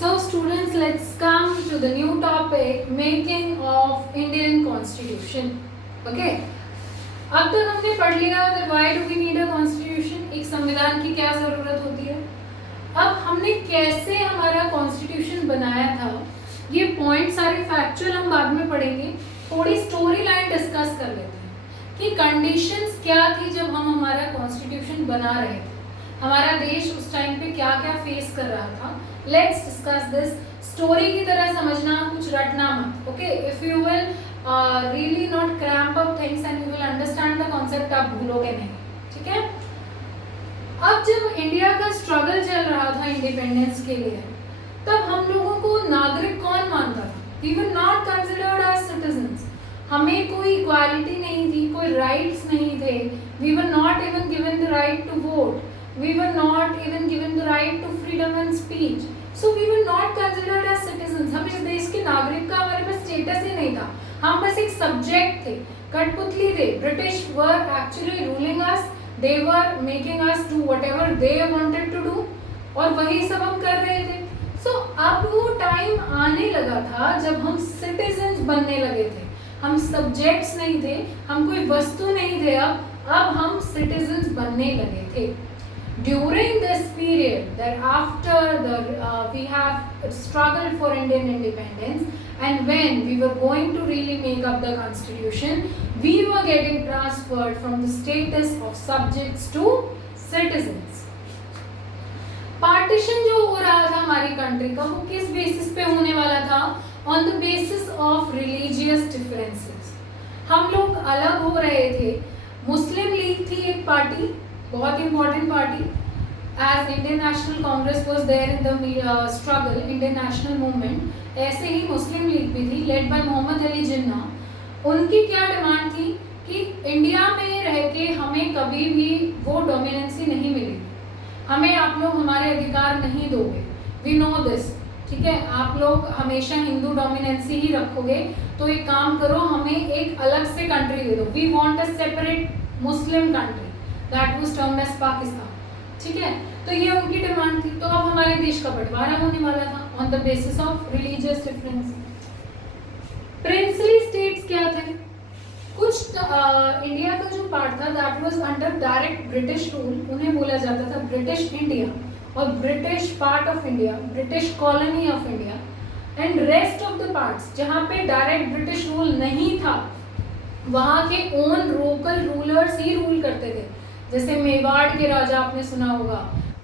So students, let's come to the new topic, making of Indian Constitution. Okay. अब तक हमने पढ़ लिया that why do we need a constitution, एक संविधान की क्या ज़रूरत होती है. अब हमने कैसे हमारा कॉन्स्टिट्यूशन बनाया था, ये पॉइंट सारे फैक्चुअल हम बाद में पढ़ेंगे. थोड़ी स्टोरी लाइन डिस्कस कर लेते हैं कि कंडीशंस क्या थी जब हम हमारा कॉन्स्टिट्यूशन बना रहे थे, हमारा देश उस टाइम पे क्या क्या फेस कर रहा था. Let's discuss this. स्टोरी की तरह समझना, कुछ रटना मत. Okay, if you will really not cramp up things and you will understand the concept, आप भूलोगे नहीं. ठीक है. अब जब इंडिया का स्ट्रगल चल रहा था इंडिपेंडेंस के लिए, तब हम लोगों को नागरिक कौन मानता था? We were not considered as citizens. हमें कोई इक्वालिटी नहीं थी, कोई राइट्स नहीं थे. We were not even given the right to vote. We were not even given the right to freedom and speech. So we were not considered as citizens. हम इस देश के नागरिक का हमारे पास स्टेटस ही नहीं था. हम बस एक सब्जेक्ट थे, कठपुतली थे. British were actually ruling us. They were making us do whatever they wanted to do. और वही सब हम कर रहे थे. So अब वो टाइम आने लगा था जब हम citizens बनने लगे थे. हम सब्जेक्ट्स नहीं थे, हम कोई वस्तु नहीं थे. अब हम citizens बनने लगे थे. During this period, that after we have struggled for Indian independence, and when we were going to really make up the constitution, we were getting transferred from the status of subjects to citizens. Partition जो हो रहा था हमारी country का, वो किस basis पे होने वाला था? On the basis of religious differences. हम लोग अलग हो रहे थे. मुस्लिम लीग थी एक पार्टी, बहुत important party. As Indian national Congress was there in the struggle, Indian national movement, ऐसे ही मुस्लिम लीग भी थी, लेड बाय मोहम्मद अली जिन्ना. उनकी क्या डिमांड थी कि इंडिया में रह के हमें कभी भी वो डोमिनेंसी नहीं मिलेगी, हमें आप लोग हमारे अधिकार नहीं दोगे. We know this. ठीक है, आप लोग हमेशा हिंदू डोमिनेंसी ही रखोगे, तो एक काम करो, हमें एक अलग से कंट्री दे दो. We want a separate Muslim country that was termed as Pakistan. ठीक है, तो ये उनकी डिमांड थी. तो अब हमारे देश का बंटवारा होने वाला था on the basis of religious difference. Princely states क्या थे? कुछ इंडिया का जो पार्ट था that was under direct British rule, उन्हें बोला जाता था ब्रिटिश इंडिया, और British part of India, British colony of India. And rest of the parts जहाँ पे डायरेक्ट ब्रिटिश रूल नहीं था, वहाँ के ओन लोकल रूलर्स ही रूल करते थे. जैसे मेवाड़ के राजा आपने सुना होगा,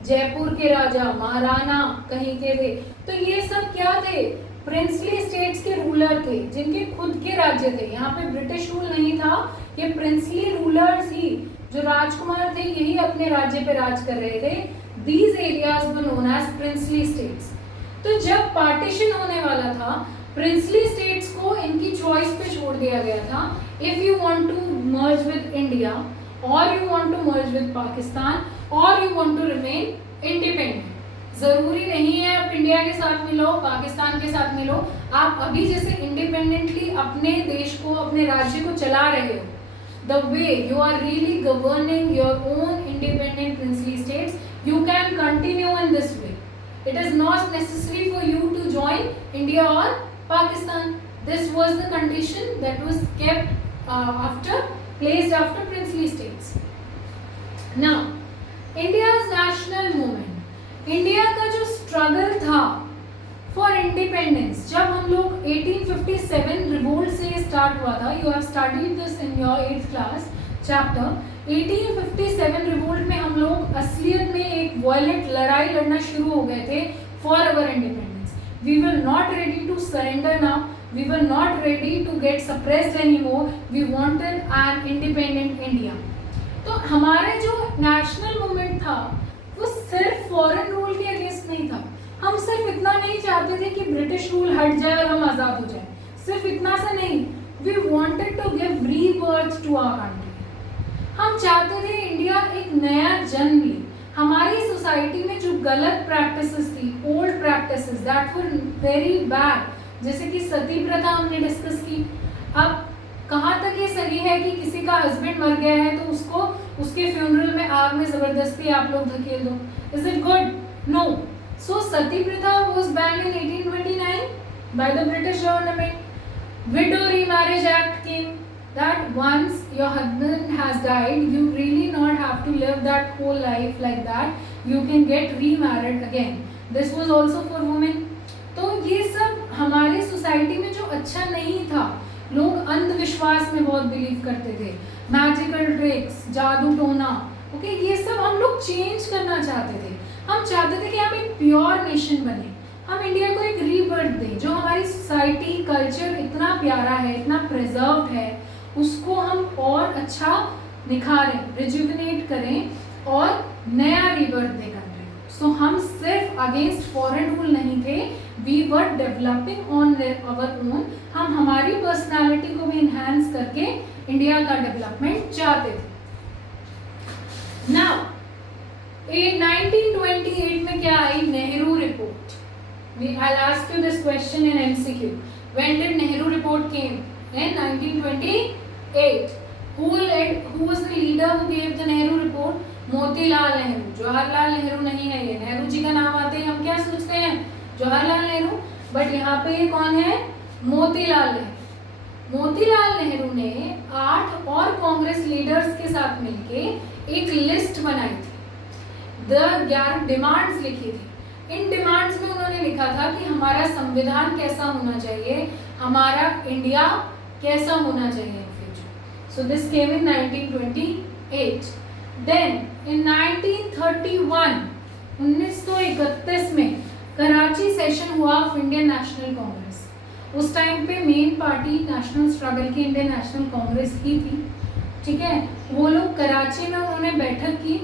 जयपुर के राजा, महाराणा कहीं के थे. तो ये सब क्या थे? प्रिंसली स्टेट्स के रूलर थे, जिनके खुद के राज्य थे. यहाँ पे ब्रिटिश रूल नहीं था, ये प्रिंसली रूलर्स ही, जो राजकुमार थे, यही अपने राज्य पे राज कर रहे थे. These areas were known as princely states. तो जब पार्टीशन होने वाला था, प्रिंसली स्टेट्स को इनकी चॉइस पे छोड़ दिया गया था. If you want to merge with India, or you want to merge with Pakistan, or you want to remain independent. ज़रूरी नहीं है आप इंडिया के साथ मिलो, पाकिस्तान के साथ मिलो. आप अभी जैसे इंडिपेंडेंटली अपने देश को, अपने राज्य को चला रहे हो, the way you are really governing your own independent princely states, you can continue in this way. It is not necessary for you to join India or Pakistan. This was the condition that was kept placed after princely states. Now, India's national movement, India का जो struggle था for independence, जब हम लोग 1857 revolt से start हुआ था. You have studied this in your 8th class chapter. 1857 revolt में हम लोग असलियत में एक वायलेंट लड़ाई लड़ना शुरू हो गए थे for our independence. We were not ready to surrender now. We were not ready to get suppressed anymore. We wanted an independent India. तो हमारे जो नेशनल मूवमेंट था वो सिर्फ फॉरेन रूल के अगेंस्ट नहीं था. हम सिर्फ इतना नहीं चाहते थे कि ब्रिटिश रूल हट जाए और हम आज़ाद हो जाए. सिर्फ इतना सा नहीं, we wanted to give rebirth to our country. हम चाहते थे इंडिया एक नया जन्म ले. हमारी सोसाइटी में जो गलत प्रैक्टिसेस थी, old practices that were very bad, जैसे कि सती प्रथा हमने डिस्कस की. अब कहाँ तक ये सही है कि किसी का हस्बैंड मर गया है तो उसको उसके फ्यूनरल में आग में ज़बरदस्ती आप लोग धकेल दो? Is it good? No. So Sati Pratha was banned in 1829 by the British government. Widow Remarriage Act came, that once your husband has died, you really not have to live that whole life like that. You can get remarried again. This was also for women. तो ये सब हमारे society में जो अच्छा नहीं था, लोग अंधविश्वास में बहुत बिलीव करते थे, मैजिकल ट्रिक्स, जादू टोना, ओके, ये सब हम लोग चेंज करना चाहते थे. हम चाहते थे कि हम एक प्योर नेशन बने, हम इंडिया को एक रीबर्थ दें. जो हमारी सोसाइटी कल्चर इतना प्यारा है, इतना प्रिजर्व्ड है, उसको हम और अच्छा निखारें, रिजुविनेट करें और नया रीबर्थ दें कंट्री को. सो हम सिर्फ अगेंस्ट फॉरेन रूल नहीं थे, we were developing on our own. हम हमारी पर्सनालिटी को भी इन्हांस करके इंडिया का डेवलपमेंट चाहते थे. नाउ 1928 में क्या आई? Nehru report. I'll ask you this question in MCQ. When did Nehru report came? In 1928. Who was the leader who gave the Nehru report? Motilal Nehru. Jawaharlal Nehru नहीं है ये. नेहरू जी का नाम आते ही हम क्या सोचते हैं? जवाहरलाल नेहरू. बट यहाँ पे ये कौन है? मोतीलाल नेहरू. मोतीलाल नेहरू ने 8 और कांग्रेस लीडर्स के साथ मिलके एक लिस्ट बनाई थी. 11 डिमांड्स लिखी थी. इन डिमांड्स में उन्होंने लिखा था कि हमारा संविधान कैसा होना चाहिए, हमारा इंडिया कैसा होना चाहिए in future. So this came in 1928. Then in 1931 में कराची सेशन हुआ ऑफ इंडियन नेशनल कांग्रेस. उस टाइम पे मेन पार्टी नेशनल स्ट्रगल की इंडियन नेशनल कांग्रेस ही थी. ठीक है, वो लोग कराची में उन्होंने बैठक की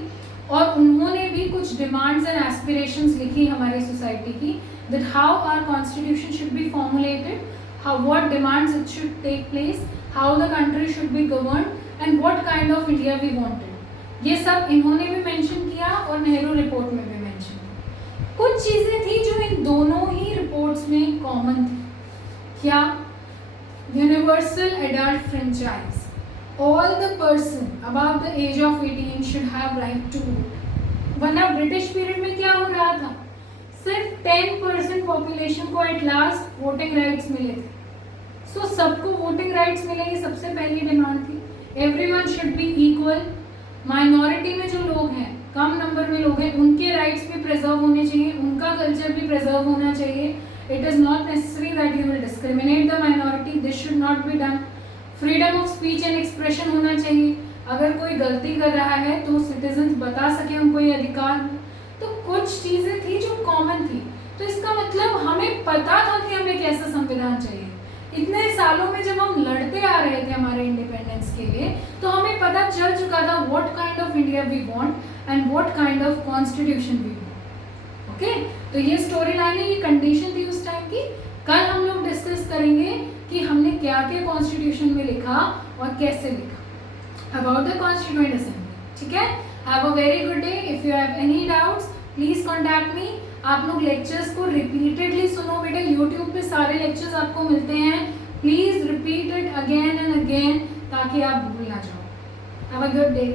और उन्होंने भी कुछ डिमांड्स एंड एस्पिरेशंस लिखी हमारी सोसाइटी की, that how our constitution should be formulated, how what demands it should take place, how the country should be governed and what kind of India we wanted. ये सब इन्होंने भी mention किया और Nehru report में भी मेंशन किया. कुछ चीज़ें थी जो इन दोनों ही रिपोर्ट्स में कॉमन थी. क्या? Universal adult franchise. All the person above the age of 18 should have right to vote. वरना ब्रिटिश पीरियड में क्या हो रहा था? सिर्फ 10% पॉपुलेशन को एट लास्ट वोटिंग राइट्स मिले थे. सो सबको वोटिंग राइट्स मिले, ये सबसे पहली डिमांड थी. Everyone should be equal. Minority में जो लोग हैं, कम नंबर में लोग हैं, उनके राइट्स भी प्रिजर्व होने चाहिए, उनका कल्चर भी प्रिजर्व होना चाहिए. It is not necessary that you will discriminate the minority. This should not be done. Freedom of speech and expression होना चाहिए. अगर कोई गलती कर रहा है तो सिटीजन्स बता सके, उनको ये अधिकार हो. तो कुछ चीज़ें थी जो कॉमन थी. तो इसका मतलब हमें पता था कि हमें कैसा संविधान चाहिए. इतने सालों में जब हम लड़ते आ रहे थे हमारे इंडिपेंडेंस के लिए, तो हमें पता चल चुका था what kind of India we want and what kind of constitution we want. Okay, तो ये स्टोरी लाइन है, ये कंडीशन थी उस टाइम की. कल हम लोग डिस्कस करेंगे कि हमने क्या क्या कॉन्स्टिट्यूशन में लिखा और कैसे लिखा अबाउट द कॉन्स्टिट्यूएंट असेंबली. ठीक है, have a very good day. If you have any doubts please contact me. आप लोग लेक्चर्स को रिपीटेडली सुनो बेटा. यूट्यूब पे सारे लेक्चर्स आपको मिलते हैं. Please repeat it again and again ताकि आप भूल ना जाओ. Have a good day.